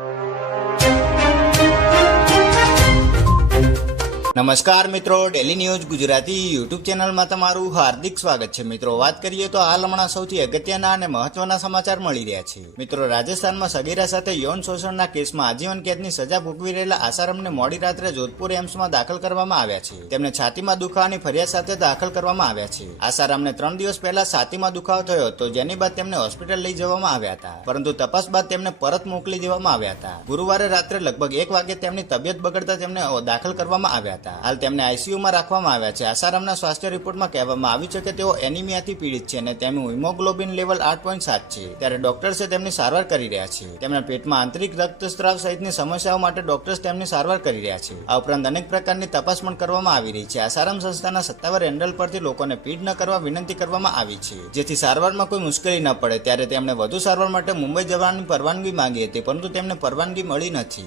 you. નમસ્કાર મિત્રો daily news Gujarati YouTube ચેનલમાં તમારું હાર્દિક સ્વાગત છે. મિત્રો, વાત કરીએ તો હાલ હમણાં સૌથી અગત્યના અને મહત્વના સમાચાર મળી રહ્યા છે. મિત્રો, રાજસ્થાનમાં સગીરા સાથે યૌન શોષણના કેસમાં આજીવન કેદની સજા ભોગવી રહેલા આસારામને મોડી રાત્રે જોધપુર એમ્સમાં દાખલ કરવામાં આવ્યા છે. તેમને છાતીમાં દુખાવાની ફરિયાદ સાથે દાખલ કરવામાં આવ્યા છે. આસારામને ત્રણ દિવસ પહેલા છાતીમાં દુખાવો થયો હતો, જેની બાદ તેમને હોસ્પિટલ લઈ જવામાં આવ્યા હતા. પરંતુ તપાસ બાદ તેમને પરત મોકલી દેવામાં આવ્યા હતા. ગુરુવારે રાત્રે લગભગ એક વાગે તેમની તબિયત બગડતા તેમને દાખલ કરવામાં આવ્યા હતા. હાલ તેમને આઈસીયુમાં રાખવામાં આવ્યા છે. આસારામના સ્વાસ્થ્ય રિપોર્ટમાં કહેવામાં આવ્યું છે કે તેઓ એનિમિયાથી પીડિત છે અને તેમનું હિમોગ્લોબિન લેવલ આઠ પોઈન્ટ સાત છે. ત્યારે ડોક્ટર્સે તેમની સારવાર કરી રહ્યા છે. તેમના પેટમાં આંતરિક રક્તસ્રાવ સહિતની સમસ્યાઓ માટે ડોક્ટર્સ તેમની સારવાર કરી રહ્યા છે. આ ઉપરાંત અનેક પ્રકારની તપાસ પણ કરવામાં આવી રહી છે. આસારામ સંસ્થાના સત્તાવાર હેન્ડલ પરથી લોકોને પીડ ન કરવા વિનંતી કરવામાં આવી છે. જેથી સારવારમાં કોઈ મુશ્કેલી ન પડે. ત્યારે તેમણે વધુ સારવાર માટે મુંબઈ જવાની પરવાનગી માંગી હતી, પરંતુ તેમને પરવાનગી મળી નથી.